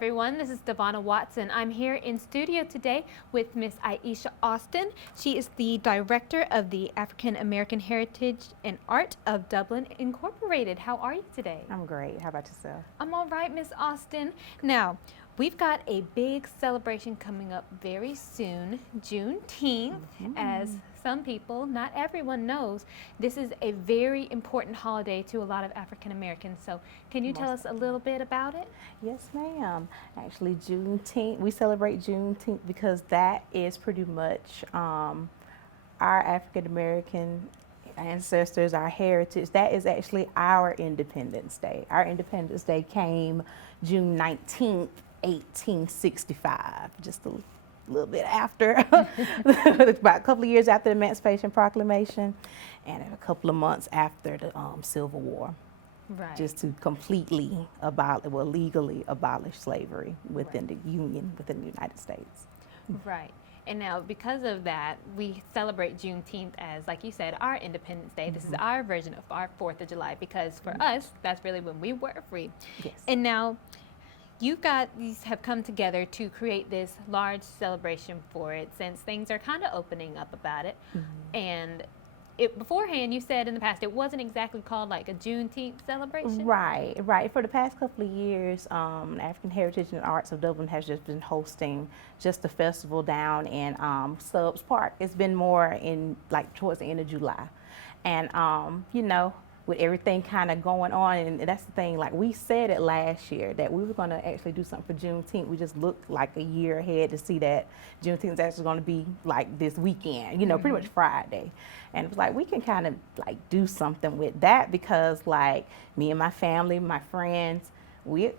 everyone. This is Devonna Watson. I'm here in studio today with Miss Ieshia Austin. She is the director of the African American Heritage and Art of Dublin Incorporated. How are you today? I'm great. How about yourself? I'm all right, Miss Austin. Now, we've got a big celebration coming up very soon, Juneteenth. As some people, not everyone knows, this is a very important holiday to a lot of African Americans. So can you tell us a little bit about it? Yes, ma'am. Actually, Juneteenth, we celebrate Juneteenth because that is pretty much our African American ancestors, our heritage. That is actually our Independence Day. Our Independence Day came June 19th, 1865, just a little bit after, about a couple of years after the Emancipation Proclamation, and a couple of months after the Civil War. Right. Just to completely legally abolish slavery within the Union, within the United States. Right. And now, because of that, we celebrate Juneteenth as, like you said, our Independence Day. This is our version of our 4th of July, because for us, that's really when we were free. Yes. And now, these have come together to create this large celebration for it, since things are kind of opening up about it. And beforehand, you said in the past, it wasn't exactly called like a Juneteenth celebration. Right, right. For the past couple of years, African Heritage and Arts of Dublin has just been hosting just a festival down in Stubbs Park. It's been more in towards the end of July. And, you know, with everything kind of going on, and that's the thing, like we said it last year that we were going to actually do something for Juneteenth. We just looked like a year ahead to see that Juneteenth is actually going to be like this weekend, you know, pretty much Friday. And it was like, we can kind of like do something with that, because like me and my family, my friends, we'll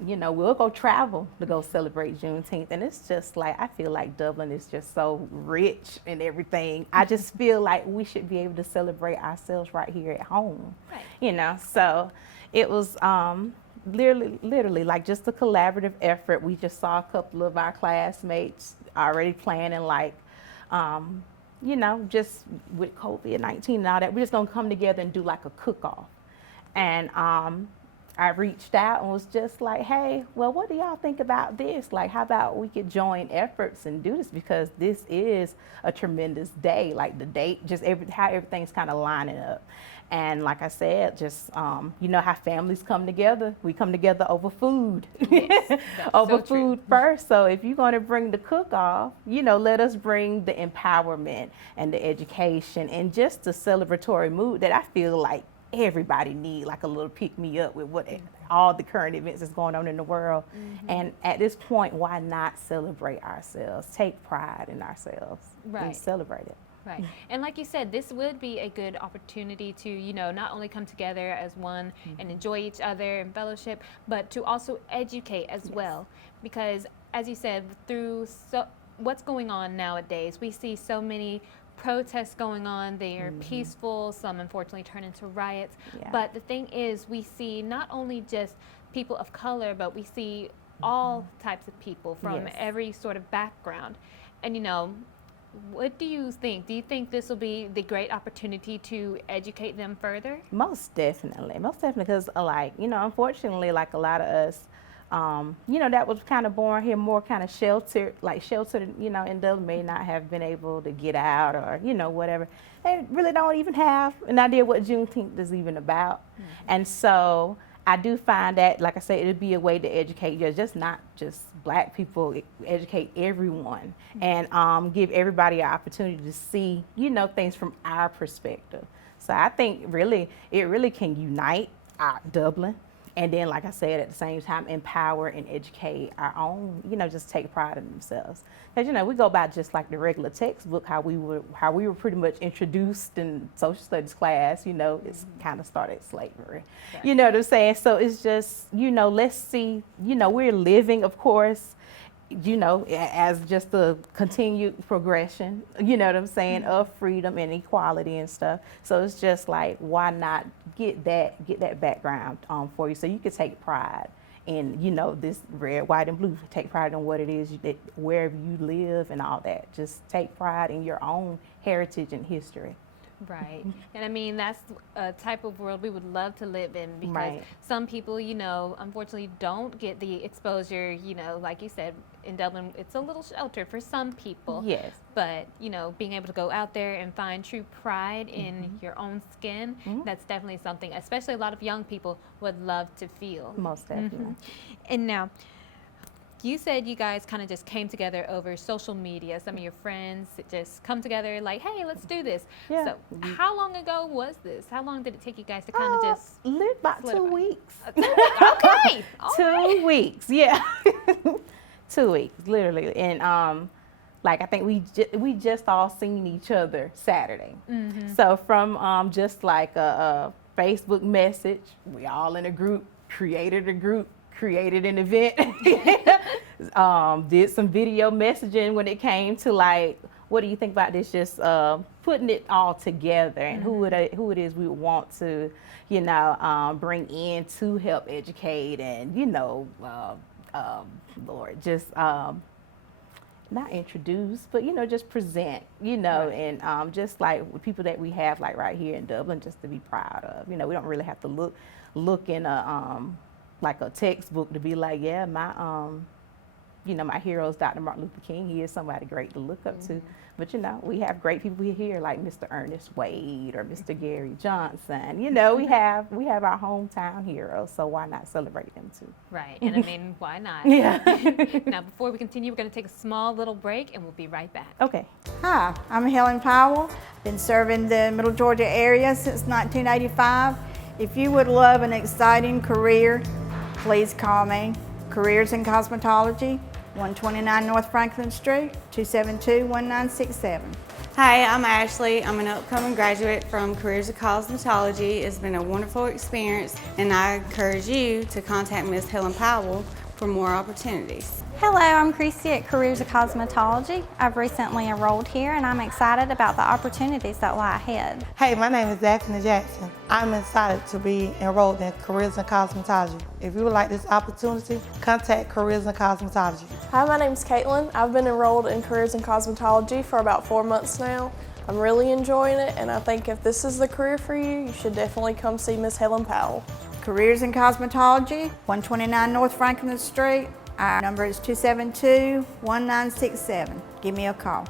go travel to go celebrate Juneteenth. And it's just like, I feel like Dublin is just so rich and everything. I just feel like we should be able to celebrate ourselves right here at home. Right. You know, so it was literally like just a collaborative effort. We just saw a couple of our classmates already planning you know, just with COVID-19 and all that, we're just gonna come together and do like a cook-off. And I reached out and was just like, hey, well, what do y'all think about this? Like, how about we could join efforts and do this, because this is a tremendous day, like the date, just how everything's kind of lining up. And like I said, just, you know how families come together? We come together over food, Yes, over so food first. So if you're going to bring the cook-off, you know, let us bring the empowerment and the education and just the celebratory mood that I feel like everybody need, like a little pick-me-up with what all the current events that's going on in the world. And at this point, why not celebrate ourselves, take pride in ourselves, and celebrate it. Right. And like you said, this would be a good opportunity to, you know, not only come together as one and enjoy each other and fellowship, but to also educate as well. Because as you said, through what's going on nowadays, we see so many protests going on. They are peaceful, some unfortunately turn into riots. But the thing is, we see not only just people of color, but we see all types of people from every sort of background. And you know, what do you think? Do you think this will be the great opportunity to educate them further? Most definitely, because like, you know, unfortunately, like a lot of us, you know, that was kind of born here more kind of sheltered, you know, and they may not have been able to get out or, you know, whatever. They really don't even have an idea what Juneteenth is even about. And so I do find that, like I said, it'd be a way to educate just not just Black people, educate everyone, and give everybody an opportunity to see, you know, things from our perspective. So I think it really can unite Dublin. And then, like I said, at the same time, empower and educate our own, you know, just take pride in themselves. Because, you know, we go by just like the regular textbook, how we were pretty much introduced in social studies class, you know, it's kind of started slavery. Right. You know what I'm saying? So it's just, you know, let's see, you know, we're living, of course, you know, as just a continued progression, you know what I'm saying, of freedom and equality and stuff. So it's just like, why not get that background for you, so you can take pride in, you know, this red, white, and blue. Take pride in what it is that wherever you live and all that. Just take pride in your own heritage and history. Right. And I mean, that's a type of world we would love to live in, because Right. some people, you know, unfortunately don't get the exposure, you know, like you said, in Dublin, it's a little sheltered for some people. Yes. But, you know, being able to go out there and find true pride in your own skin, that's definitely something, especially a lot of young people would love to feel. Most definitely. And now, you said you guys kind of just came together over social media. Some of your friends just come together like, hey, let's do this. Yeah. So how long ago was this? How long did it take you guys to kind of just About 2 solidify? weeks. 2 weeks. Okay. All 2 right. weeks, yeah. 2 weeks, literally. And like I think we just all seen each other Saturday. So from just like a Facebook message, we all in a group, created an event, did some video messaging when it came to like, what do you think about this? Just putting it all together, and who it is we would want to, you know, bring in to help educate, and you know, Lord, just not introduce, but you know, just present, you know, and just like with people that we have like right here in Dublin, just to be proud of. You know, we don't really have to look in a like a textbook to be like, yeah, my you know, my hero is Dr. Martin Luther King. He is somebody great to look up to. But you know, we have great people here like Mr. Ernest Wade or Mr. Gary Johnson. You know, we have our hometown heroes, so why not celebrate them too? Right. And I mean, why not? Yeah. Now, before we continue, we're going to take a small little break, and we'll be right back. Okay. Hi, I'm Helen Powell. Been serving the Middle Georgia area since 1985. If you would love an exciting career, please call me. Careers in Cosmetology, 129 North Franklin Street, 272-1967. Hi, I'm Ashley. I'm an upcoming graduate from Careers of Cosmetology. It's been a wonderful experience, and I encourage you to contact Ms. Helen Powell for more opportunities. Hello, I'm Christy at Careers of Cosmetology. I've recently enrolled here and I'm excited about the opportunities that lie ahead. Hey, my name is Daphne Jackson. I'm excited to be enrolled in Careers in Cosmetology. If you would like this opportunity, contact Careers in Cosmetology. Hi, my name's Caitlin. I've been enrolled in Careers in Cosmetology for about 4 months now. I'm really enjoying it, and I think if this is the career for you, you should definitely come see Miss Helen Powell. Careers in Cosmetology, 129 North Franklin Street. Our number is 272-1967. Give me a call.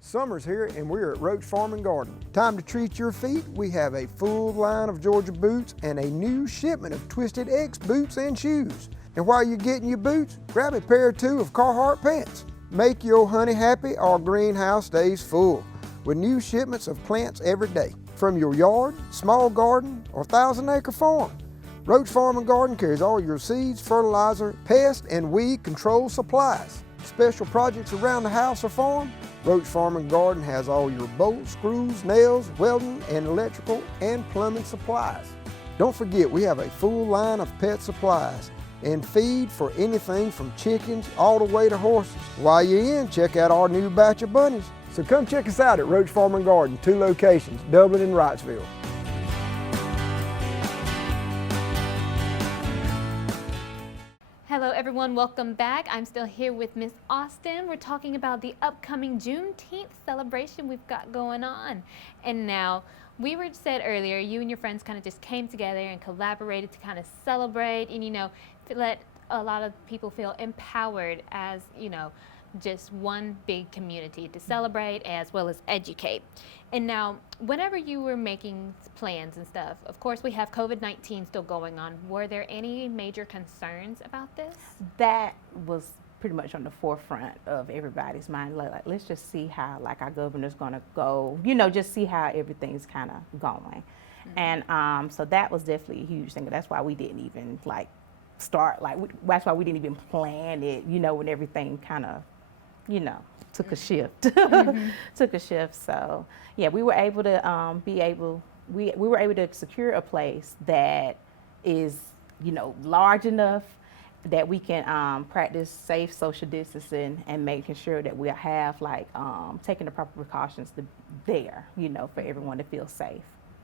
Summer's here and we're at Roach Farm and Garden. Time to treat your feet. We have a full line of Georgia boots and a new shipment of Twisted X boots and shoes. And while you're getting your boots, grab a pair or two of Carhartt pants. Make your honey happy, our greenhouse stays full with new shipments of plants every day. From your yard, small garden, or 1,000-acre farm. Roach Farm and Garden carries all your seeds, fertilizer, pest, and weed control supplies. Special projects around the house or farm? Roach Farm and Garden has all your bolts, screws, nails, welding, and electrical and plumbing supplies. Don't forget, we have a full line of pet supplies and feed for anything from chickens all the way to horses. While you're in, check out our new batch of bunnies. So come check us out at Roach Farm and Garden, 2 locations, Dublin and Wrightsville. Hello, everyone. Welcome back. I'm still here with Miss Austin. We're talking about the upcoming Juneteenth celebration we've got going on. And now, we were said earlier, you and your friends kind of just came together and collaborated to kind of celebrate and, you know, let a lot of people feel empowered as, you know, just one big community to celebrate as well as educate. And now, whenever you were making plans and stuff, of course we have COVID-19 still going on. Were there any major concerns about this? That was pretty much on the forefront of everybody's mind. Like, let's just see how like our governor's gonna go, you know, just see how everything's kind of going. And so that was definitely a huge thing. That's why we didn't even like start, like that's why we didn't even plan it, you know, when everything kind of, you know, took a shift. Took a shift. So yeah, we were able to we were able to secure a place that is, you know, large enough that we can practice safe social distancing and making sure that we have like taking the proper precautions there, you know, for everyone to feel safe.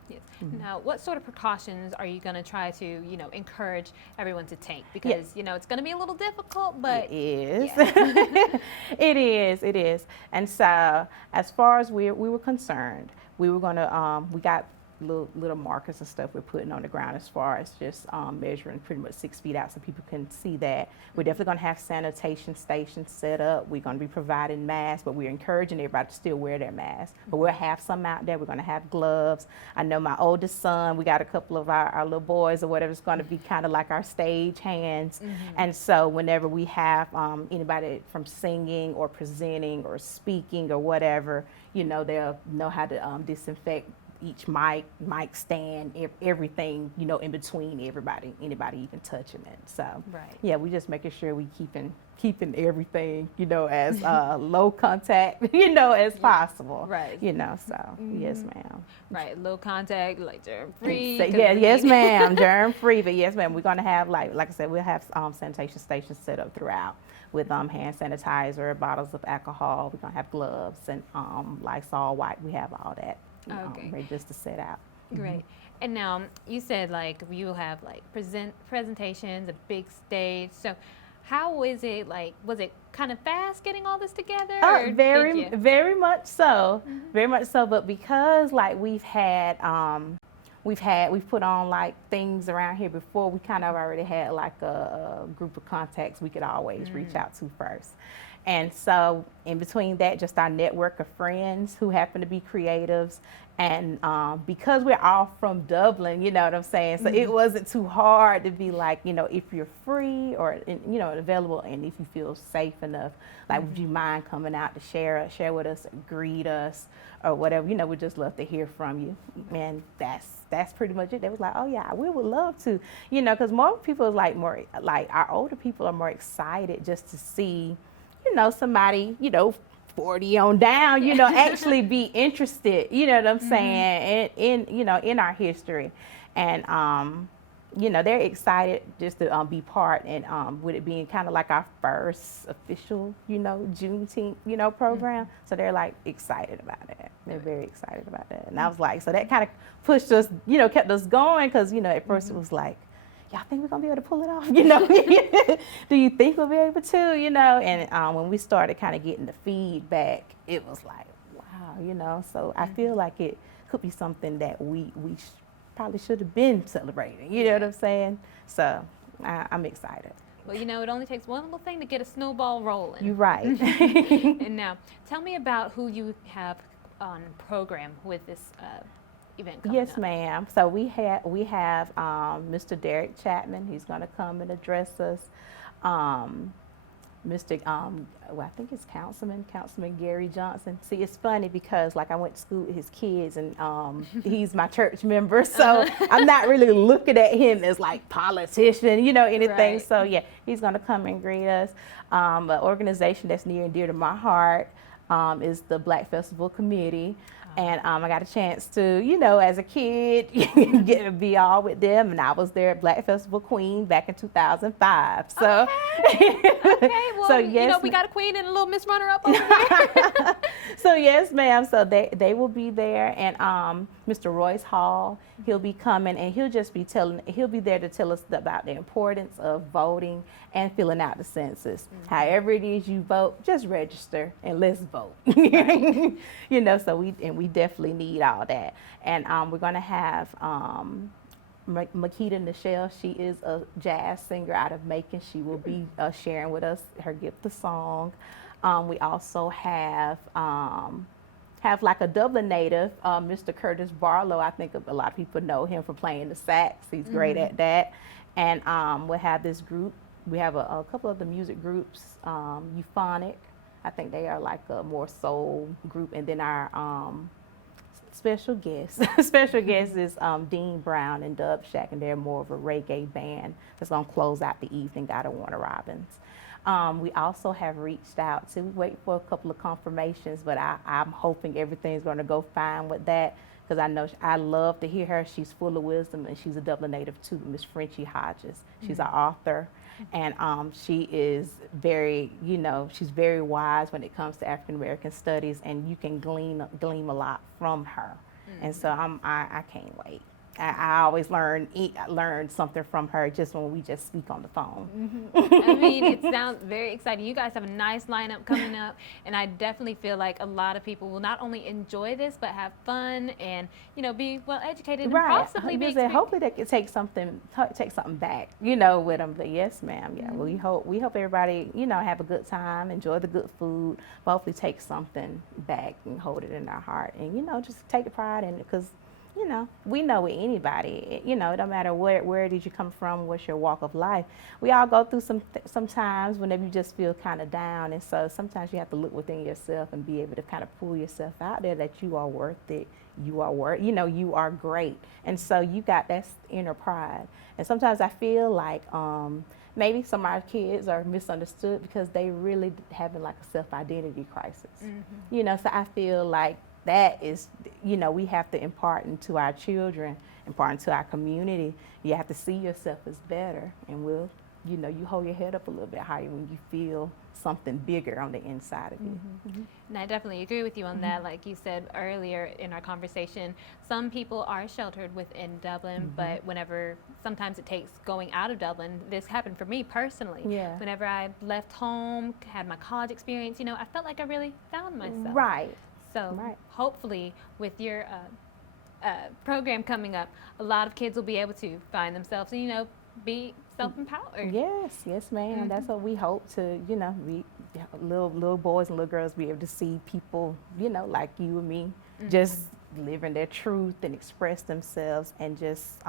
Yes. Now, what sort of precautions are you going to try to, encourage everyone to take? Because, it's going to be a little difficult, but it is. yeah. It is. And so, as far as we were concerned, we were going to, we got little markers and stuff we're putting on the ground as far as just measuring pretty much 6 feet out so people can see that. We're definitely going to have sanitation stations set up. We're going to be providing masks, but we're encouraging everybody to still wear their masks. But we'll have some out there. We're going to have gloves. I know my oldest son, we got a couple of our little boys or whatever, it's going to be kind of like our stage hands. And so whenever we have anybody from singing or presenting or speaking or whatever, they'll know how to disinfect each mic stand, everything, in between anybody even touching it. So, yeah, we just making sure we keeping everything, as low contact, as possible. Right. So, yes, ma'am. Right, low contact, like germ-free. Yes, ma'am, germ-free, but yes, ma'am, we're going to have, like I said, we'll have sanitation stations set up throughout with hand sanitizer, bottles of alcohol. We're going to have gloves and Lysol wipe. We have all that. Ready just to set out. Great. And now you said you will have presentations, a big stage. So how is it was it kind of fast getting all this together? Very much so. Very much so. But because we've put on things around here before, we kind of already had a group of contacts we could always reach out to first. And so in between that, just our network of friends who happen to be creatives. And because we're all from Dublin, you know what I'm saying? So it wasn't too hard to be if you're free or, available and if you feel safe enough, would you mind coming out to share with us, greet us or whatever? We'd just love to hear from you. And that's pretty much it. They was oh yeah, we would love to, because more people our older people are more excited just to see, somebody, 40 on down, actually be interested, you know what I'm saying, in our history. And, they're excited just to be part and with it being kind of our first official, Juneteenth, program. So they're excited about it. They're very excited about that. And I was so that kind of pushed us, kept us going because, at first it was y'all think we're going to be able to pull it off? Do you think we'll be able to? And when we started kind of getting the feedback, it was wow, So I feel it could be something that we probably should have been celebrating. You know what I'm saying? So I'm excited. Well, it only takes one little thing to get a snowball rolling. You're right. And now, tell me about who you have on program with this event coming Yes, up. ma'am. So we have Mr. Derek Chapman. He's going to come and address us. I think it's Councilman Gary Johnson. See, it's funny because I went to school with his kids and he's my church member, so I'm not really looking at him as politician, anything. Right. So yeah, he's going to come and greet us. An organization that's near and dear to my heart is the Black Festival Committee. And I got a chance to, as a kid, get to be all with them. And I was their Black Festival Queen back in 2005. So, Okay, well, so yes, we got a queen and a little Miss Runner-up over here. So yes, ma'am. So they will be there, and Mr. Royce Hall, he'll be coming, and he'll be there to tell us about the importance of voting and filling out the census. However it is you vote, just register and let's vote. So we definitely need all that, and we're gonna have Makita Nichelle. She is a jazz singer out of Macon. She will be sharing with us her gift of song. We also have a Dublin native, Mr. Curtis Barlow. I think a lot of people know him for playing the sax. He's great at that. And we'll have this group. We have a couple of the music groups, Euphonic. I think they are a more soul group. And then our special guest is Dean Brown and Dub Shack, and they're more of a reggae band that's going to close out the evening out of Warner Robins. We also have reached out to, we wait for a couple of confirmations, but I'm hoping everything's going to go fine with that, because I know I love to hear her. She's full of wisdom, and she's a Dublin native too, Miss Frenchie Hodges. She's an author, and she is very, she's very wise when it comes to African American studies, and you can glean a lot from her. And so I can't wait. I always learn something from her just when we just speak on the phone. I mean, it sounds very exciting. You guys have a nice lineup coming up, and I definitely feel like a lot of people will not only enjoy this, but have fun and, you know, be well educated and possibly be hopefully they can take something back, you know, with them. But yes, ma'am, yeah, we hope everybody, you know, have a good time, enjoy the good food, but hopefully take something back and hold it in their heart, and, you know, just take pride in it, because, you know, we know with anybody, you know, it don't matter where did you come from, what's your walk of life. We all go through sometimes whenever you just feel kind of down, and so sometimes you have to look within yourself and be able to kind of pull yourself out there that you are worth it, you are great, and so you got that inner pride. And sometimes I feel like maybe some of our kids are misunderstood because they really having like a self-identity crisis. You know, so I feel like that is, you know, we have to impart into our children, impart into our community. You have to see yourself as better, and you know, you hold your head up a little bit higher when you feel something bigger on the inside of you. And I definitely agree with you on that. Like you said earlier in our conversation, some people are sheltered within Dublin, but sometimes it takes going out of Dublin. This happened for me personally. Yeah. Whenever I left home, had my college experience, you know, I felt like I really found myself. Right. So hopefully with your program coming up, a lot of kids will be able to find themselves and, you know, be self-empowered. Yes, ma'am. That's what we hope to, you know, little boys and little girls be able to see people, you know, like you and me, just living their truth and express themselves, and just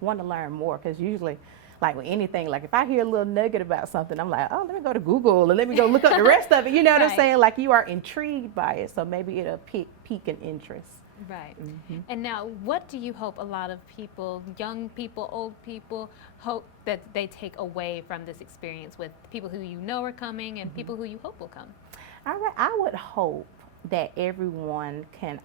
want to learn more, because usually, like with anything, like if I hear a little nugget about something, I'm like, oh, let me go to Google and let me go look up the rest of it. You know what I'm saying? Like, you are intrigued by it, so maybe it'll pique an interest. Right. And now, what do you hope a lot of people, young people, old people, hope that they take away from this experience with people who you know are coming and people who you hope will come? I would hope that everyone can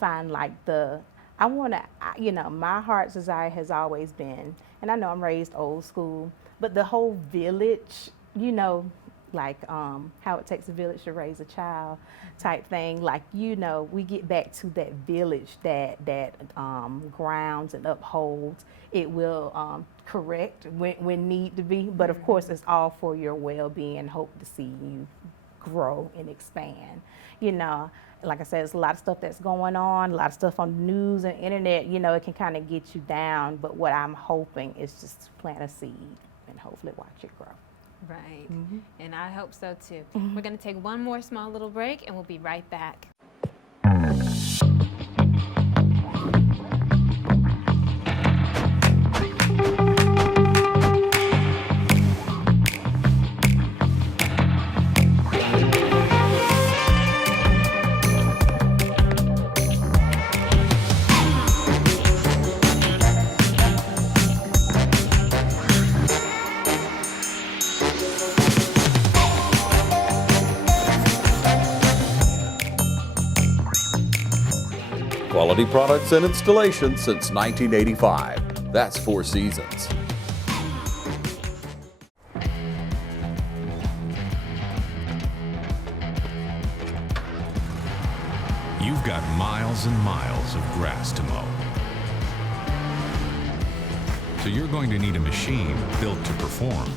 find like you know, my heart's desire has always been, and I know I'm raised old school, but the whole village, you know, like how it takes a village to raise a child type thing, like, you know, we get back to that village that grounds and upholds. It will correct when need to be, but of course it's all for your well-being. Hope to see you grow and expand, you know. Like I said, there's a lot of stuff that's going on, a lot of stuff on the news and internet, you know, it can kind of get you down, but what I'm hoping is just to plant a seed and hopefully watch it grow. Right. And I hope so too. We're going to take one more small little break, and we'll be right back. Quality products and installations since 1985. That's 4 Seasons. You've got miles and miles of grass to mow. So you're going to need a machine built to perform.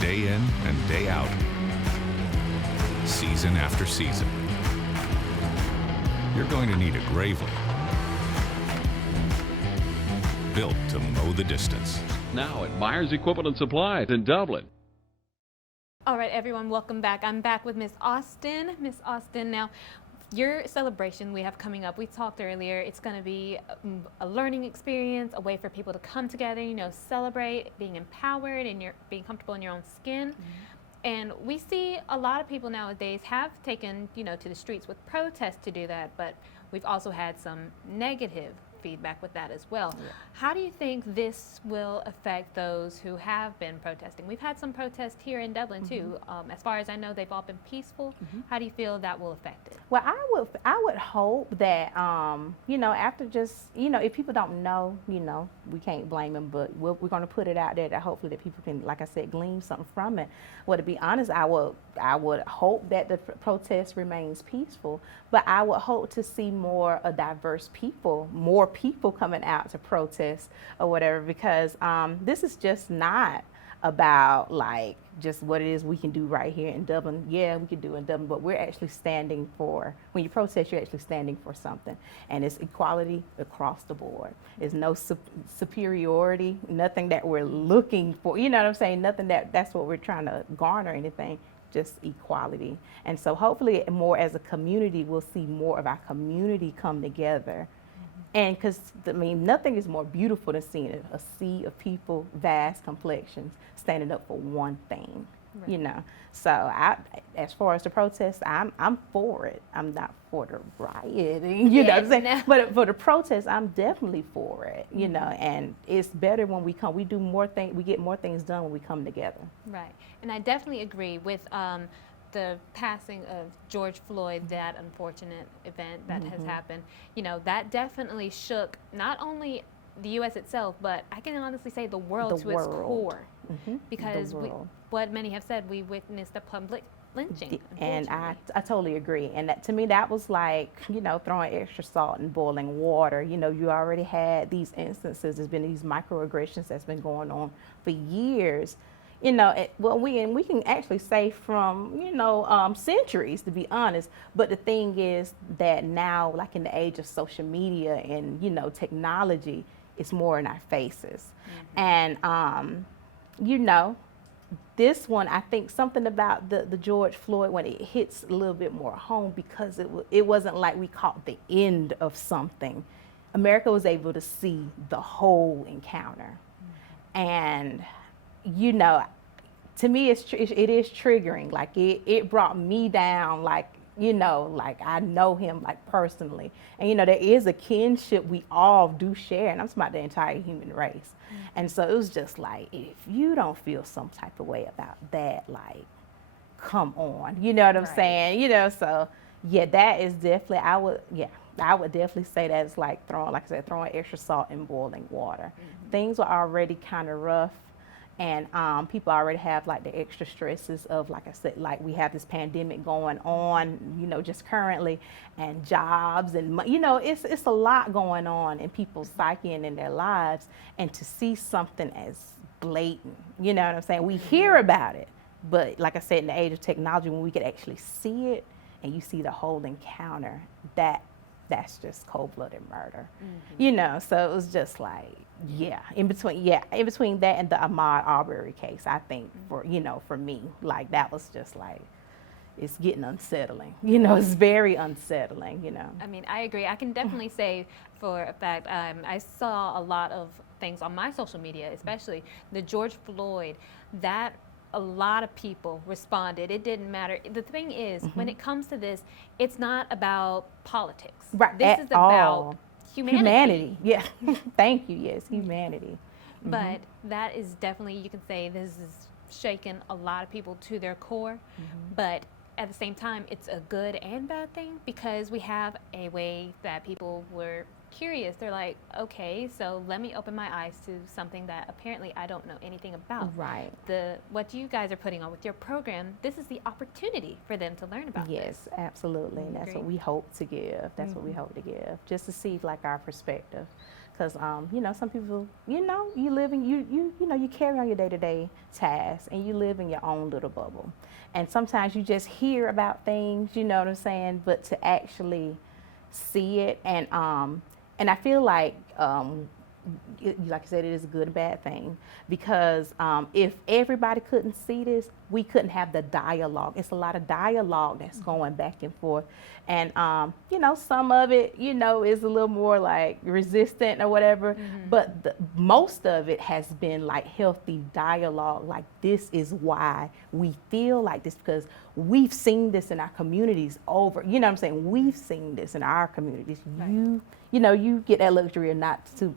Day in and day out. Season after season. You're going to need a Gravely, built to mow the distance. Now at Myers Equipment and Supplies in Dublin. All right, everyone, welcome back. I'm back with Miss Austin. Miss Austin, now, your celebration we have coming up, we talked earlier, it's going to be a learning experience, a way for people to come together, you know, celebrate being empowered and being comfortable in your own skin. And we see a lot of people nowadays have taken, you know, to the streets with protests to do that, but we've also had some negative feedback with that as well. How do you think this will affect those who have been protesting? We've had some protests here in Dublin too. As far as I know, they've all been peaceful. How do you feel that will affect it? Well, I would hope that, after just, if people don't know, we can't blame them, but we're going to put it out there that hopefully that people can, like I said, glean something from it. Well, to be honest, I would hope that the protest remains peaceful, but I would hope to see more diverse people, more people coming out to protest or whatever, because this is just not about like just what it is we can do right here in Dublin. Yeah, we can do in Dublin, but we're actually standing for, when you protest, you're actually standing for something. And it's equality across the board. There's no superiority, nothing that we're looking for, you know what I'm saying? Nothing that's what we're trying to garner, anything, just equality. And so hopefully more as a community, we'll see more of our community come together. And because, nothing is more beautiful than seeing a sea of people, vast complexions, standing up for one thing, right. So as far as the protest, I'm for it. I'm not for the rioting, you know what I'm saying? No. But for the protest, I'm definitely for it, and it's better when we come. We do more things, we get more things done when we come together. Right, and I definitely agree with the passing of George Floyd, that unfortunate event that has happened, that definitely shook not only the U.S. itself, but I can honestly say the world its core. Because what many have said, we witnessed a public lynching. And I totally agree. And that, to me, that was like, throwing extra salt in boiling water. You already had these instances. There's been these microaggressions that's been going on for years. We can actually say from, centuries, to be honest. But the thing is that now, like in the age of social media and, technology, it's more in our faces. And, this one, I think something about the George Floyd one, it hits a little bit more home because it wasn't like we caught the end of something. America was able to see the whole encounter. And to me, it is triggering. Like it brought me down, like I know him like personally. And there is a kinship we all do share, and I'm talking about the entire human race. And so it was just like, if you don't feel some type of way about that, like, come on, you know what I'm saying? So yeah, that is definitely, I would definitely say that it's like throwing extra salt in boiling water. Things were already kind of rough, and people already have like the extra stresses of, like I said, like we have this pandemic going on, just currently, and jobs, and it's a lot going on in people's psyche and in their lives. And to see something as blatant, you know what I'm saying? We hear about it, but like I said, in the age of technology, when we could actually see it and you see the whole encounter, that's just cold-blooded murder, So it was just like, in between that and the Ahmaud Arbery case, I think for me, like that was just like, it's getting unsettling. It's very unsettling. I mean, I agree. I can definitely say for a fact, I saw a lot of things on my social media, especially the George Floyd, that a lot of people responded. It didn't matter. The thing is, when it comes to this, it's not about politics. Right. This is about humanity. Yeah. Thank you. Yes, humanity. But that is definitely, you can say this is shaken a lot of people to their core. But at the same time, it's a good and bad thing, because we have a way that people were curious. They're like, okay, so let me open my eyes to something that apparently I don't know anything about. Right. What you guys are putting on with your program, this is the opportunity for them to learn about this. Yes, absolutely. And that's what we hope to give. That's what we hope to give, just to see like our perspective. Because, some people, you live in, you carry on your day-to-day tasks, and you live in your own little bubble. And sometimes you just hear about things, you know what I'm saying, but to actually see it, and I feel like, like I said, it is a good and bad thing, because if everybody couldn't see this, we couldn't have the dialogue. It's a lot of dialogue that's going back and forth. And, some of it, is a little more like resistant or whatever, but most of it has been like healthy dialogue. Like, this is why we feel like this, because we've seen this in our communities over, you know what I'm saying? We've seen this in our communities. Right. You get that luxury of not to,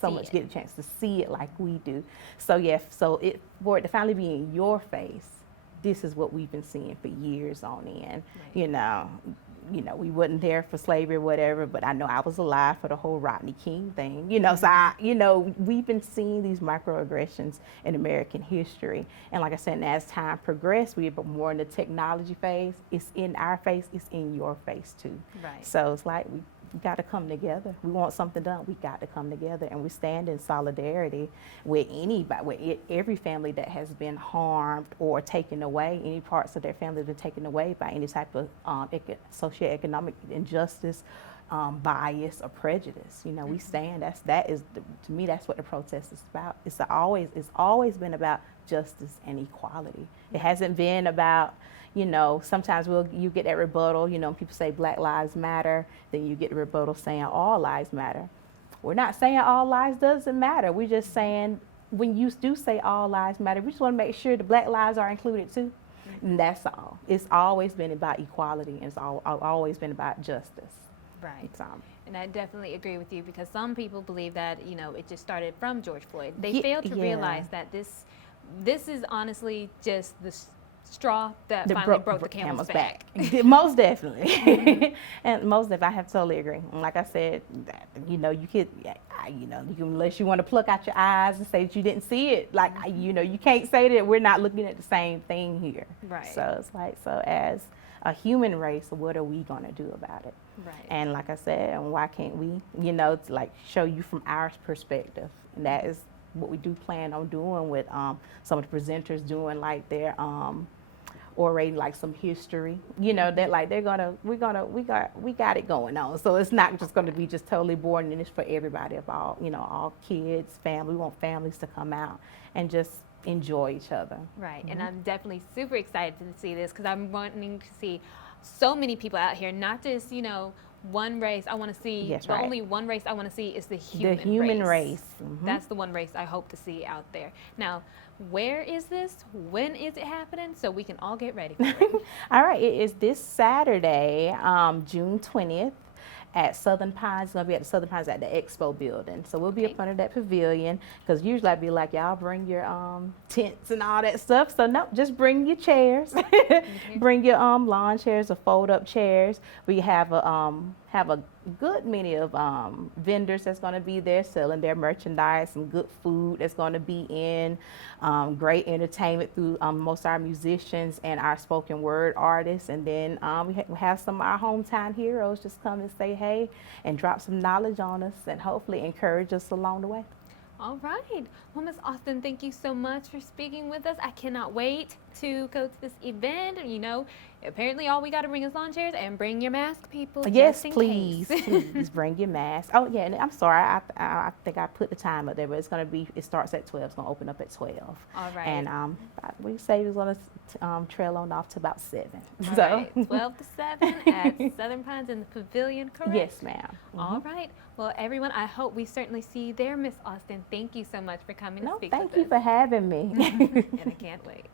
so much get a chance to see it like we do. So yeah, for it to finally be in your face, this is what we've been seeing for years on end, you know, we wasn't there for slavery or whatever, but I know I was alive for the whole Rodney King thing, you know, so you know, we've been seeing these microaggressions in American history. And like I said, and as time progressed, we're more in the technology phase. It's in our face, it's in your face too. Right. So it's like we got to come together. We want something done, we got to come together, and we stand in solidarity with anybody, with every family that has been harmed or taken away, any parts of their family that have been taken away by any type of socioeconomic injustice, bias or prejudice. You know, we stand. To me, that's what the protest is about. It's always been about justice and equality. It hasn't been about, you know, sometimes you get that rebuttal, you know, people say Black Lives Matter, then you get the rebuttal saying all lives matter. We're not saying all lives doesn't matter. We're just saying when you do say all lives matter, we just want to make sure the Black lives are included too. And that's all. It's always been about equality, and it's always been about justice. Right. And I definitely agree with you, because some people believe that, you know, it just started from George Floyd. They fail to realize that this is honestly just the straw that finally broke the camel's back. Most definitely. And most definitely, I have totally agree. And like I said, you know, you can, unless you want to pluck out your eyes and say that you didn't see it, like, you know, you can't say that we're not looking at the same thing here. Right. So it's like, so as a human race, what are we going to do about it? Right. And like I said, and why can't we, you know, to like show you from our perspective? And that is what we do plan on doing with some of the presenters doing like their orating like some history, you know, that like we got it going on. So it's not just going to be just totally boring, and it's for everybody, of all, you know, all kids, family. We want families to come out and just enjoy each other. Right. And I'm definitely super excited to see this, because I'm wanting to see so many people out here, not just, you know, one race. I want to see only one race I want to see is the human race. That's the one race I hope to see out there. Now, where is this? When is it happening? So we can all get ready for it. All right, it is this Saturday, June 20th. At Southern Pines. It's going to be at the Southern Pines at the Expo building. So we'll be up under that pavilion, because usually I'd be like, y'all bring your tents and all that stuff. So no, just bring your chairs. Bring your lawn chairs or fold up chairs. We have a good many of vendors that's going to be there selling their merchandise, some good food that's going to be in, great entertainment through most of our musicians and our spoken word artists. And then we have some of our hometown heroes just come and say hey and drop some knowledge on us and hopefully encourage us along the way. All right. Well, Ms. Austin, thank you so much for speaking with us. I cannot wait to go to this event. You know, apparently all we got to bring is lawn chairs, and bring your mask, people. Yes, please. Please bring your mask. Oh, yeah, and I'm sorry. I think I put the time up there, but it starts at 12. It's going to open up at 12. All right. And we say we're going to trail on off to about 7. All right. 12 to 7 at Southern Pines in the pavilion, correct? Yes, ma'am. All right. Well, everyone, I hope we certainly see you there. Miss Austin, thank you so much for coming to speak with us. Thank you for having me. And I can't wait.